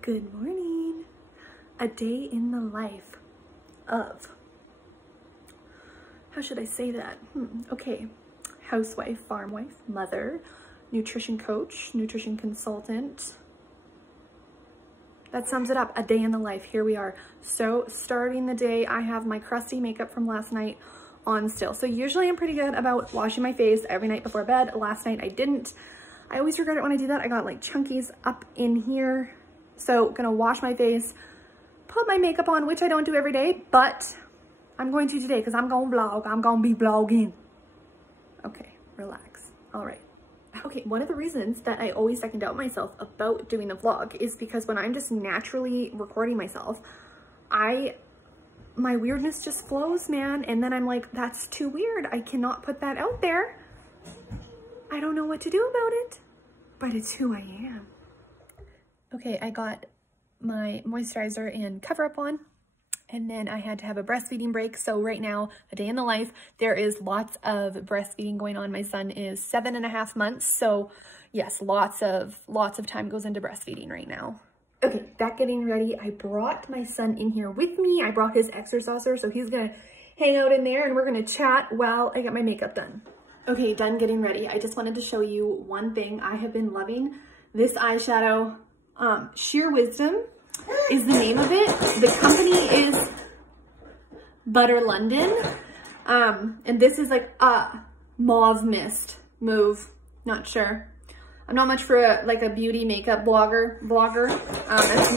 Good morning. A day in the life of, how should I say that? Okay. Housewife, farm wife, mother, nutrition coach, nutrition consultant. That sums it up. A day in the life. Here we are. So starting the day, I have my crusty makeup from last night on still. So usually I'm pretty good about washing my face every night before bed. Last night I didn't. I always regret it when I do that. I got like chunkies up in here. So gonna wash my face, put my makeup on, which I don't do every day, but I'm going to today because I'm gonna vlog. I'm gonna be vlogging. Okay, relax. All right. Okay, one of the reasons that I always second doubt myself about doing the vlog is because when I'm just naturally recording myself, my weirdness just flows, man. And then I'm like, that's too weird. I cannot put that out there. I don't know what to do about it, but it's who I am. Okay, I got my moisturizer and cover up on, and then I had to have a breastfeeding break. So right now, a day in the life, there is lots of breastfeeding going on. My son is 7.5 months. So yes, lots of time goes into breastfeeding right now. Okay, back getting ready. I brought my son in here with me. I brought his exerciser, so he's gonna hang out in there and we're gonna chat while I get my makeup done. Okay, done getting ready. I just wanted to show you one thing. I have been loving this eyeshadow. Sheer Wisdom is the name of it. The company is Butter London. And this is like a mauve mist mauve. Not sure. I'm not much for a beauty makeup vlogger. That's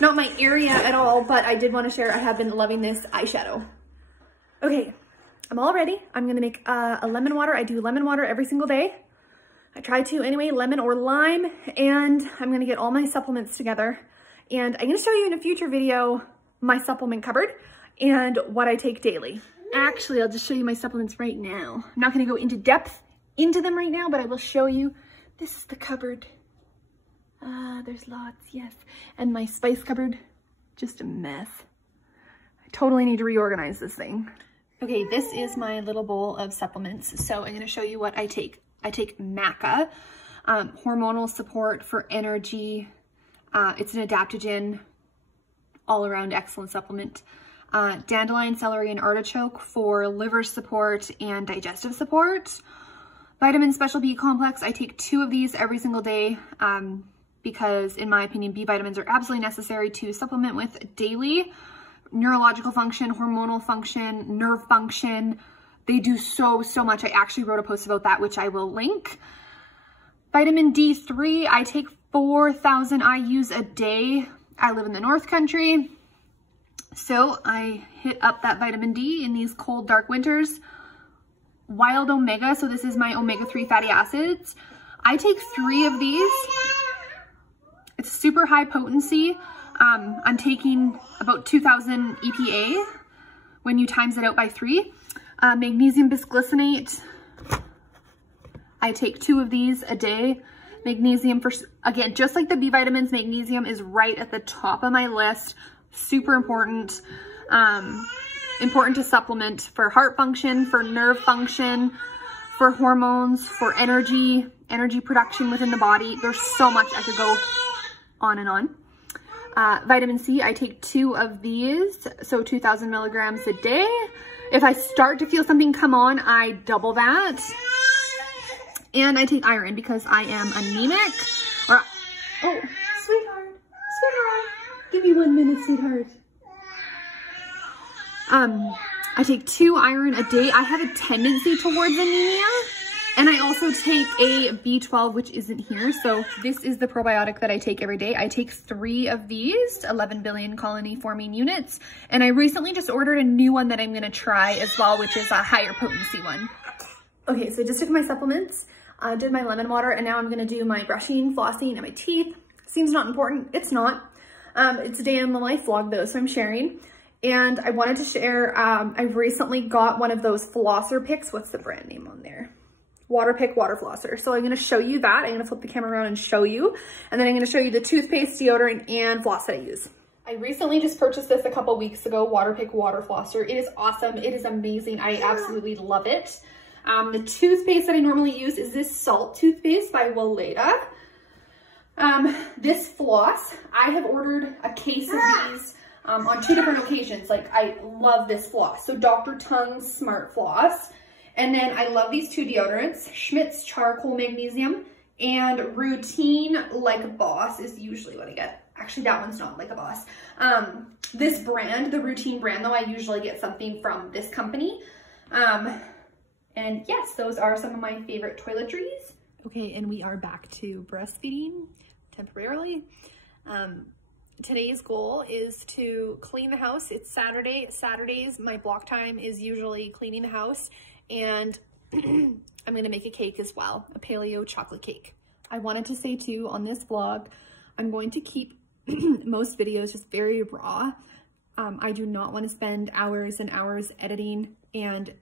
not my area at all, but I did want to share. I have been loving this eyeshadow. Okay, I'm all ready. I'm gonna make a lemon water. I do lemon water every single day. I try to anyway, lemon or lime, and I'm gonna get all my supplements together. And I'm gonna show you in a future video my supplement cupboard and what I take daily. Actually, I'll just show you my supplements right now. I'm not gonna go into depth into them right now, but I will show you. This is the cupboard. There's lots, yes. And my spice cupboard, just a mess. I totally need to reorganize this thing. Okay, this is my little bowl of supplements. So I'm gonna show you what I take. I take maca, hormonal support for energy. It's an adaptogen, all around excellent supplement. Dandelion, celery, and artichoke for liver support and digestive support. Vitamin Special B complex, I take 2 of these every single day because in my opinion, B vitamins are absolutely necessary to supplement with daily. Neurological function, hormonal function, nerve function. They do so much. I actually wrote a post about that, which I will link. Vitamin D3, I take 4,000 IUs a day. I live in the North Country, so I hit up that vitamin D in these cold, dark winters. Wild Omega, so this is my omega-3 fatty acids. I take 3 of these. It's super high potency. I'm taking about 2,000 EPA when you times it out by 3. Magnesium bisglycinate, I take 2 of these a day. Magnesium, for again, just like the B vitamins, magnesium is right at the top of my list. Super important. Important to supplement for heart function, for nerve function, for hormones, for energy production within the body. There's so much. I could go on and on. Vitamin C, I take 2 of these, so 2,000 milligrams a day. If I start to feel something come on, I double that. And I take iron because I am anemic. Oh, sweetheart, give me 1 minute, sweetheart. I take 2 iron a day. I have a tendency towards anemia. And I also take a B12, which isn't here. So this is the probiotic that I take every day. I take 3 of these, 11 billion colony forming units. And I recently just ordered a new one that I'm gonna try as well, which is a higher potency one. Okay, so I just took my supplements, did my lemon water, and now I'm gonna do my brushing, flossing, and my teeth. Seems not important, it's not. It's a day in the life vlog though, so I'm sharing. And I wanted to share, I recently got one of those flosser picks. What's the brand name on there? Waterpik water flosser. So I'm going to show you that. I'm going to flip the camera around and show you. And then I'm going to show you the toothpaste, deodorant, and floss that I use. I recently just purchased this a couple weeks ago, Waterpik water flosser. It is awesome. It is amazing. I absolutely love it. The toothpaste that I normally use is this salt toothpaste by Weleda. This floss, I have ordered a case of these on 2 different occasions. Like, I love this floss. So Dr. Tongue's Smart Floss. And then I love these 2 deodorants, Schmidt's Charcoal Magnesium and Routine Like a Boss is usually what I get. Actually, that one's not Like a Boss. This brand, the Routine brand though, I usually get something from this company. And yes, those are some of my favorite toiletries. Okay, and we are back to breastfeeding temporarily. Today's goal is to clean the house. It's Saturday. Saturdays, my block time is usually cleaning the house, and I'm gonna make a cake as well, a paleo chocolate cake. I wanted to say too, on this vlog, I'm going to keep most videos just very raw. I do not want to spend hours and hours editing and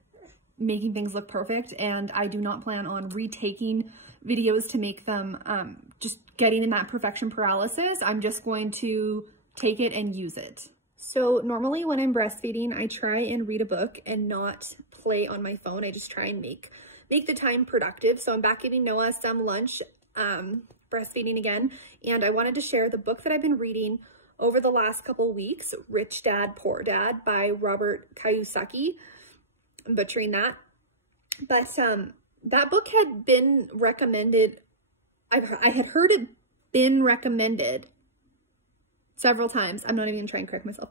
making things look perfect, and I do not plan on retaking videos to make them just getting in that perfection paralysis. I'm just going to take it and use it. So normally when I'm breastfeeding, I try and read a book and not play on my phone. I just try and make the time productive. So I'm back giving Noah some lunch, breastfeeding again, and I wanted to share the book that I've been reading over the last couple weeks, Rich Dad, Poor Dad by Robert Kiyosaki. I'm butchering that. But that book had been recommended. I had heard it been recommended several times. I'm not even gonna try and correct myself.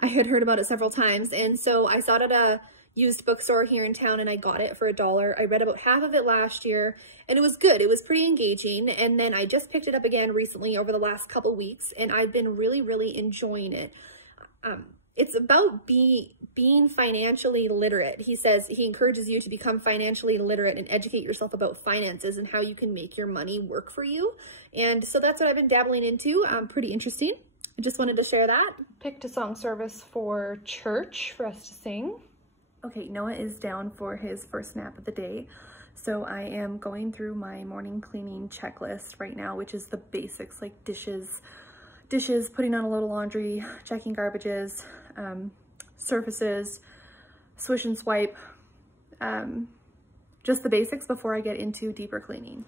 I had heard about it several times. And so I saw it at a used bookstore here in town and I got it for $1. I read about half of it last year and it was good. It was pretty engaging. And then I just picked it up again recently over the last couple weeks and I've been really, really enjoying it. It's about being financially literate. He says he encourages you to become financially literate and educate yourself about finances and how you can make your money work for you. And so that's what I've been dabbling into. Pretty interesting. I just wanted to share that. Picked a song service for church for us to sing. Okay, Noah is down for his first nap of the day. So I am going through my morning cleaning checklist right now, which is the basics like dishes, putting on a load of laundry, checking garbages, surfaces, swish and swipe, just the basics before I get into deeper cleaning.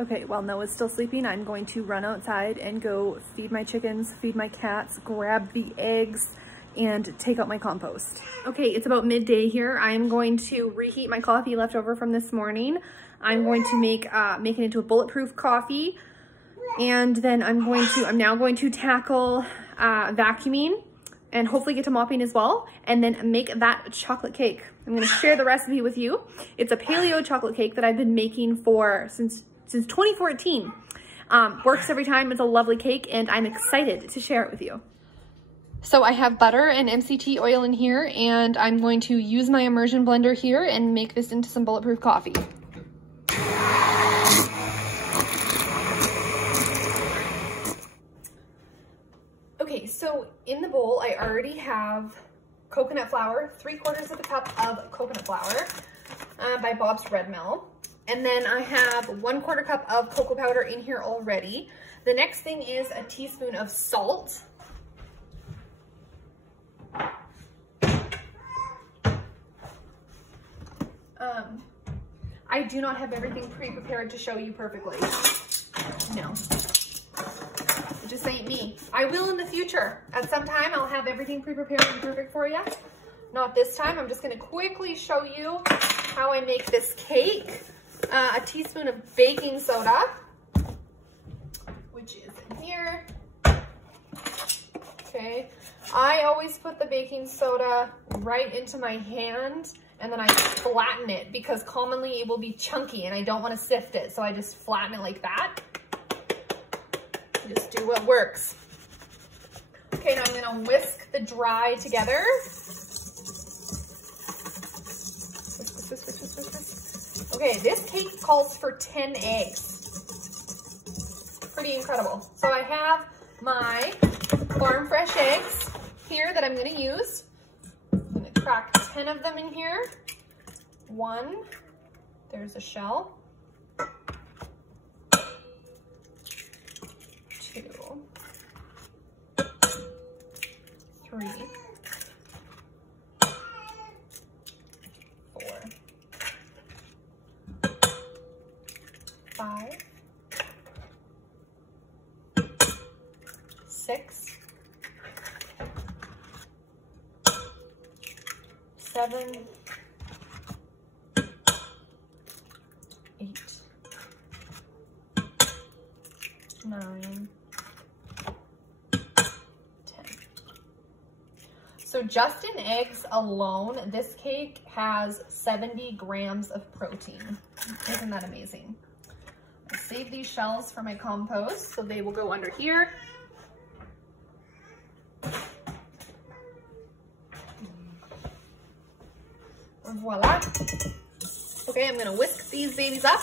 Okay, while Noah's still sleeping, I'm going to run outside and go feed my chickens, feed my cats, grab the eggs, and take out my compost. Okay, it's about midday here. I'm going to reheat my coffee left over from this morning. I'm going to make it into a bulletproof coffee. And then I'm now going to tackle vacuuming and hopefully get to mopping as well, and then make that chocolate cake. I'm gonna share the recipe with you. It's a paleo chocolate cake that I've been making since 2014. Works every time, it's a lovely cake, and I'm excited to share it with you. So I have butter and MCT oil in here, and I'm going to use my immersion blender here and make this into some bulletproof coffee. Okay, so in the bowl, I already have coconut flour, 3/4 of a cup of coconut flour by Bob's Red Mill. And then I have 1/4 cup of cocoa powder in here already. The next thing is a teaspoon of salt. I do not have everything pre-prepared to show you perfectly. No. It just ain't me. I will in the future. At some time, I'll have everything pre-prepared and perfect for you. Not this time. I'm just going to quickly show you how I make this cake. A teaspoon of baking soda, which is in here. Okay. I always put the baking soda right into my hand and then I flatten it because commonly it will be chunky and I don't want to sift it. So I just flatten it like that. Just do what works. Okay, now I'm gonna whisk the dry together. Whisk. Okay, this cake calls for 10 eggs. Pretty incredible. So I have my farm fresh eggs here that I'm gonna use. I'm gonna crack 10 of them in here. 1, there's a shell. 2, 3, 4, 5, 6, 7, 8, 9, 10. So just in eggs alone, this cake has 70 grams of protein. Isn't that amazing? I save these shells for my compost, so they will go under here. Voila. Okay, I'm gonna whisk these babies up.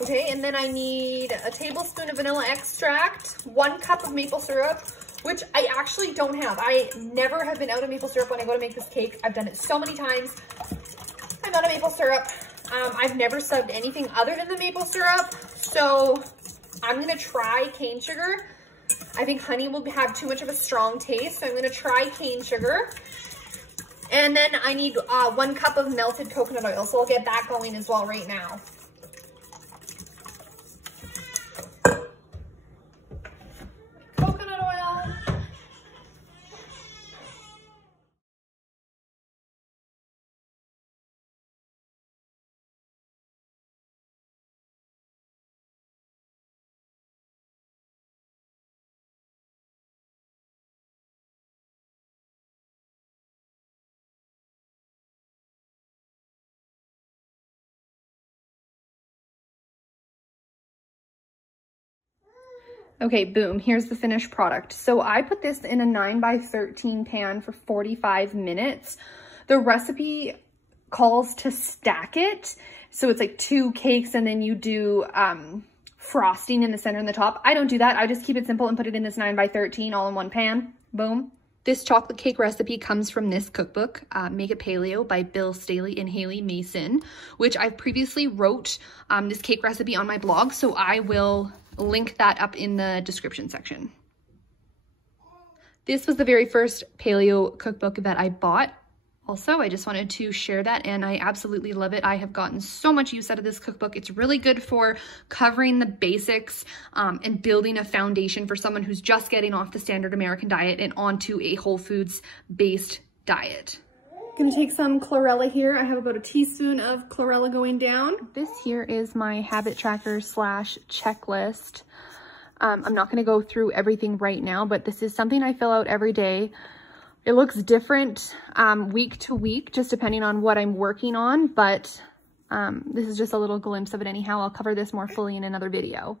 Okay, and then I need a tablespoon of vanilla extract, 1 cup of maple syrup, which I actually don't have. I never have been out of maple syrup when I go to make this cake. I've done it so many times. I'm out of maple syrup. I've never subbed anything other than the maple syrup, so I'm gonna try cane sugar. I think honey will have too much of a strong taste, so I'm gonna try cane sugar. And then I need 1 cup of melted coconut oil, so I'll get that going as well right now. Coconut oil. Okay, boom, here's the finished product. So I put this in a 9x13 pan for 45 minutes. The recipe calls to stack it. So it's like 2 cakes and then you do frosting in the center and the top. I don't do that. I just keep it simple and put it in this 9x13 all in one pan. Boom. This chocolate cake recipe comes from this cookbook, Make It Paleo by Bill Staley and Haley Mason, which I've previously wrote this cake recipe on my blog. So I will link that up in the description section. This was the very first paleo cookbook that I bought. Also, I just wanted to share that and I absolutely love it. I have gotten so much use out of this cookbook. It's really good for covering the basics and building a foundation for someone who's just getting off the standard American diet and onto a whole foods based diet. I'm gonna take some chlorella here. I have about a teaspoon of chlorella going down. This here is my habit tracker / checklist. I'm not gonna go through everything right now, but this is something I fill out every day. It looks different week to week, just depending on what I'm working on, but this is just a little glimpse of it anyhow. I'll cover this more fully in another video.